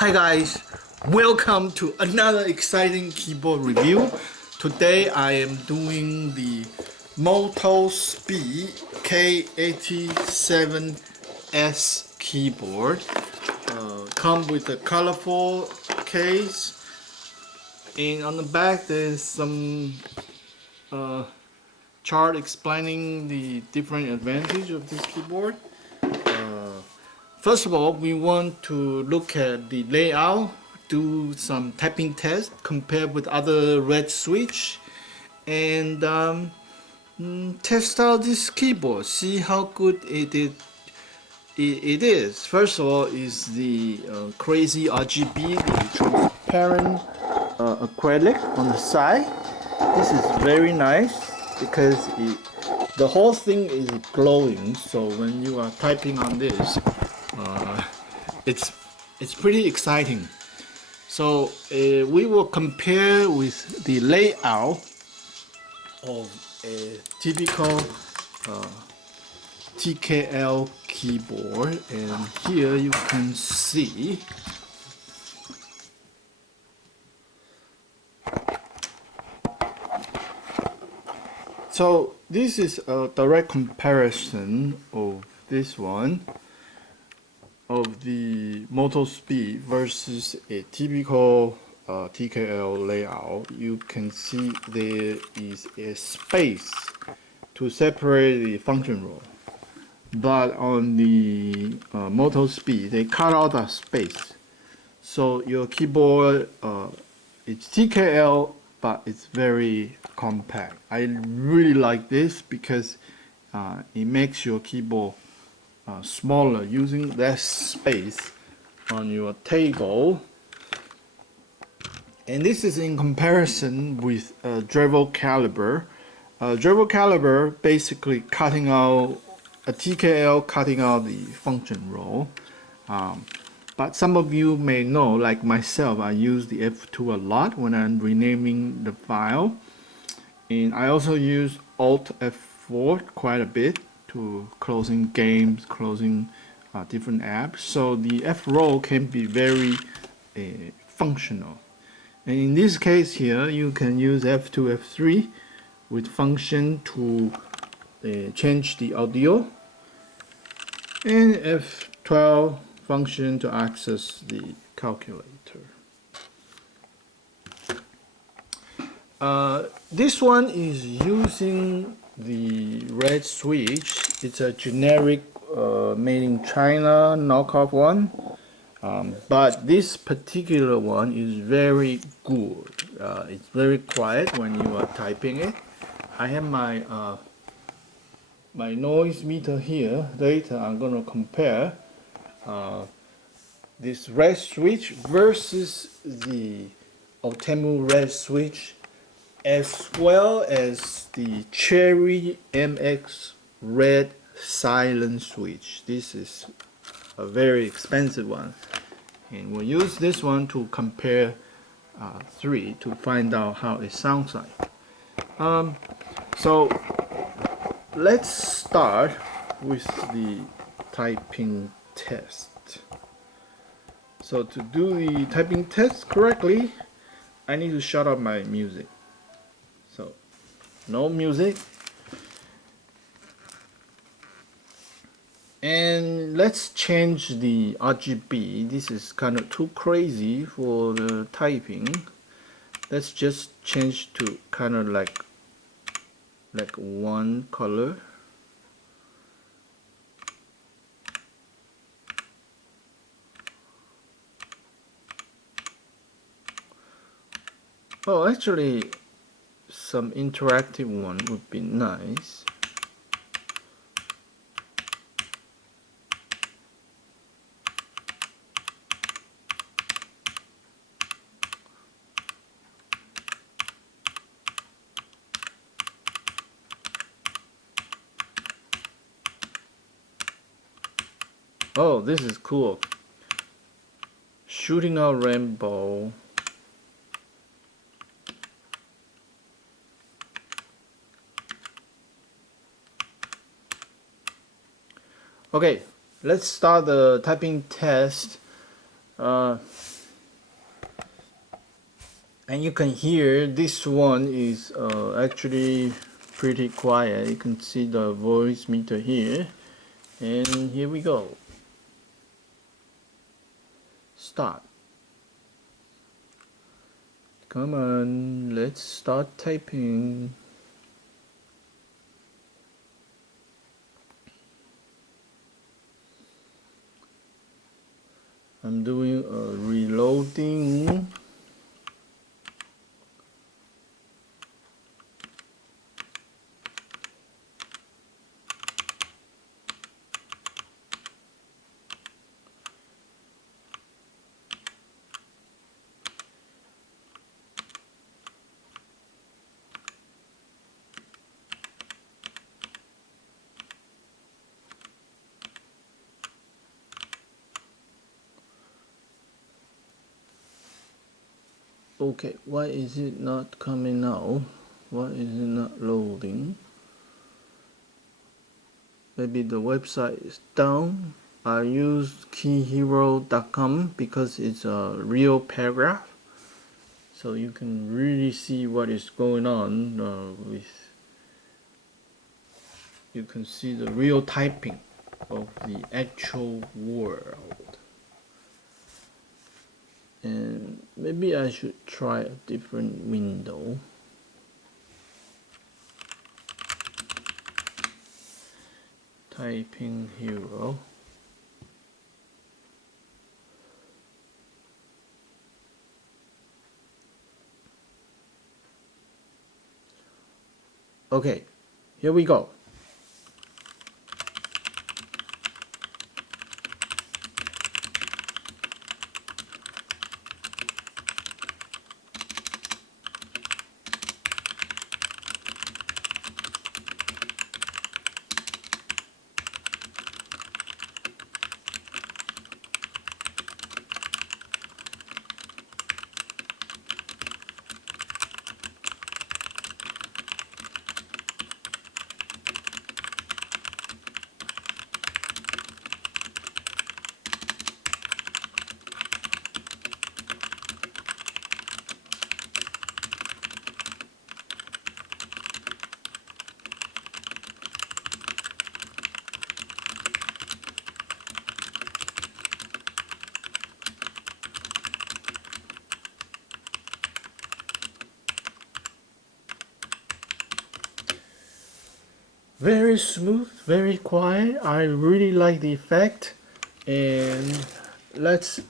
Hi guys, welcome to another exciting keyboard review. Today I am doing the MOTOSPEED K87S keyboard. Come with a colorful case, and on the back there's some chart explaining the different advantage of this keyboard. First of all, we want to look at the layout, do some typing test, compare with other red switch, and test out this keyboard, see how good it is. First of all is the crazy RGB, the transparent acrylic on the side. This is very nice because the whole thing is glowing, so when you are typing on this, it's pretty exciting. So we will compare with the layout of a typical TKL keyboard, and here you can see so this is a direct comparison of this one, of the MOTOSPEED versus a typical TKL layout. You can see there is a space to separate the function row, but on the MOTOSPEED they cut out that space, so your keyboard it's TKL but it's very compact. I really like this because it makes your keyboard smaller, using less space on your table. And this is in comparison with Drevo Calibur. Drevo Calibur basically cutting out a TKL, cutting out the function row. But some of you may know, like myself, I use the F2 a lot when I'm renaming the file, and I also use Alt F4 quite a bit to closing games, closing different apps. So the F row can be very functional. And in this case here, you can use F2, F3 with function to change the audio, and F12 function to access the calculator. This one is using the red switch. It's a generic made in China knockoff one, but this particular one is very good. It's very quiet when you are typing it. I have my my noise meter here. Later I'm going to compare this red switch versus the Outemu red switch, as well as the Cheery MX Red silent switch. This is a very expensive one, and we'll use this one to compare three to find out how it sounds like. So let's start with the typing test. So to do the typing test correctly, I need to shut up my music. So no music. And let's change the RGB. This is kind of too crazy for the typing. Let's just change to kind of like one color. Oh, actually some interactive one would be nice. Oh, this is cool. Shooting out rainbow. Okay, let's start the typing test. And you can hear this one is actually pretty quiet. You can see the voice meter here, and here we go. Start. Come on, let's start typing. I'm doing a reloading. Okay, why is it not coming now? Why is it not loading? Maybe the website is down. I use keyhero.com because it's a real paragraph, so you can really see what is going on you can see the real typing of the actual world. And maybe I should try a different window. Typing hero. Okay, here we go. Very smooth, very quiet. I really like the effect. And let's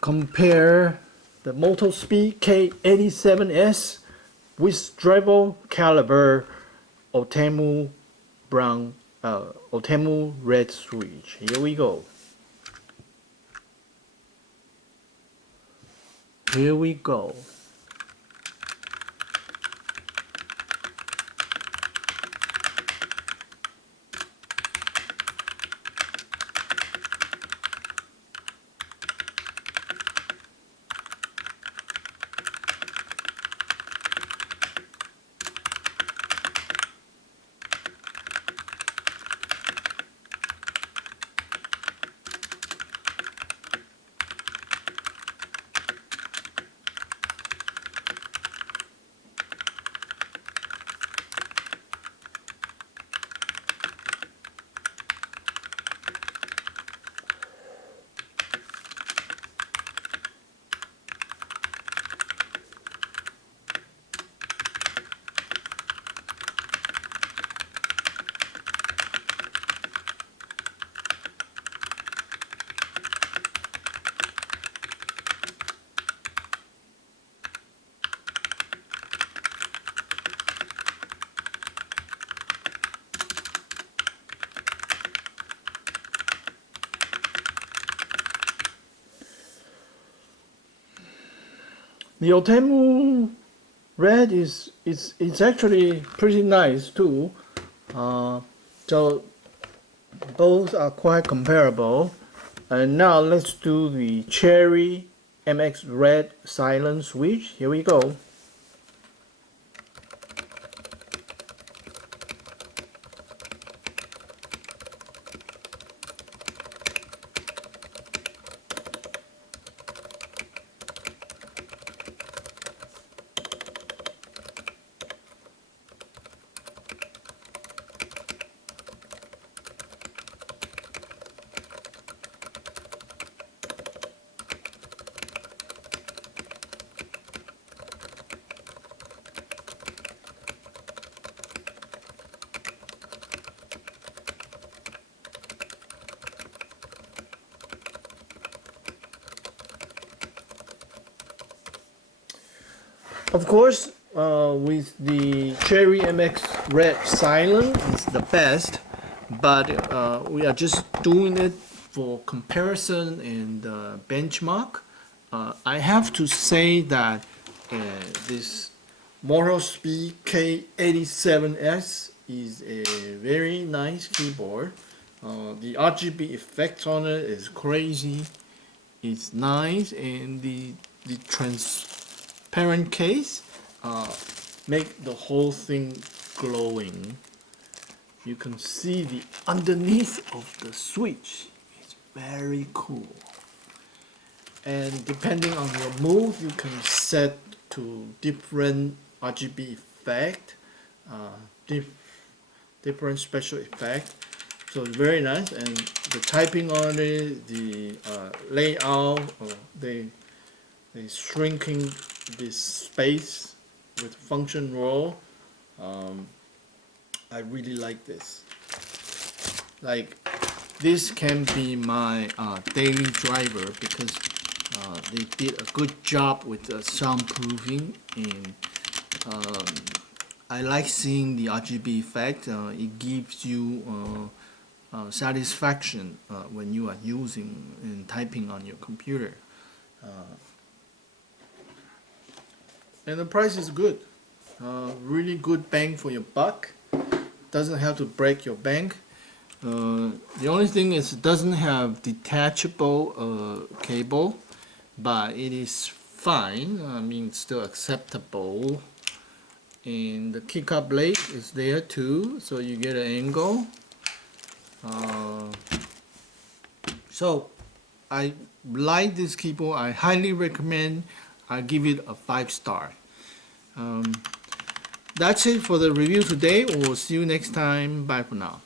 compare the MOTOSPEED K87S with Drevo Calibur Outemu Outemu Red switch. Here we go. Here we go. The Outemu Red is it's actually pretty nice too. So both are quite comparable. And now let's do the Cheery MX Red silent switch. Here we go. Of course, with the Cheery MX Red silent is the best, but we are just doing it for comparison and benchmark. I have to say that this MOTOSPEED K87S is a very nice keyboard. The RGB effects on it is crazy. It's nice, and the transparent case make the whole thing glowing. You can see the underneath of the switch. It's very cool. And depending on your mood, you can set to different RGB effect, different special effect. So it's very nice, and the typing on it, the layout, they shrinking this space with function roll. I really like this. Like, this can be my daily driver because they did a good job with the soundproofing, and I like seeing the RGB effect. It gives you satisfaction when you are using and typing on your computer. And the price is good. Really good bang for your buck. Doesn't have to break your bank. The only thing is it doesn't have detachable cable, but it is fine. I mean, it's still acceptable. And the keycap blade is there too, so you get an angle. So I like this keyboard. I highly recommend. I give it a 5-star. That's it for the review today. We'll see you next time. Bye for now.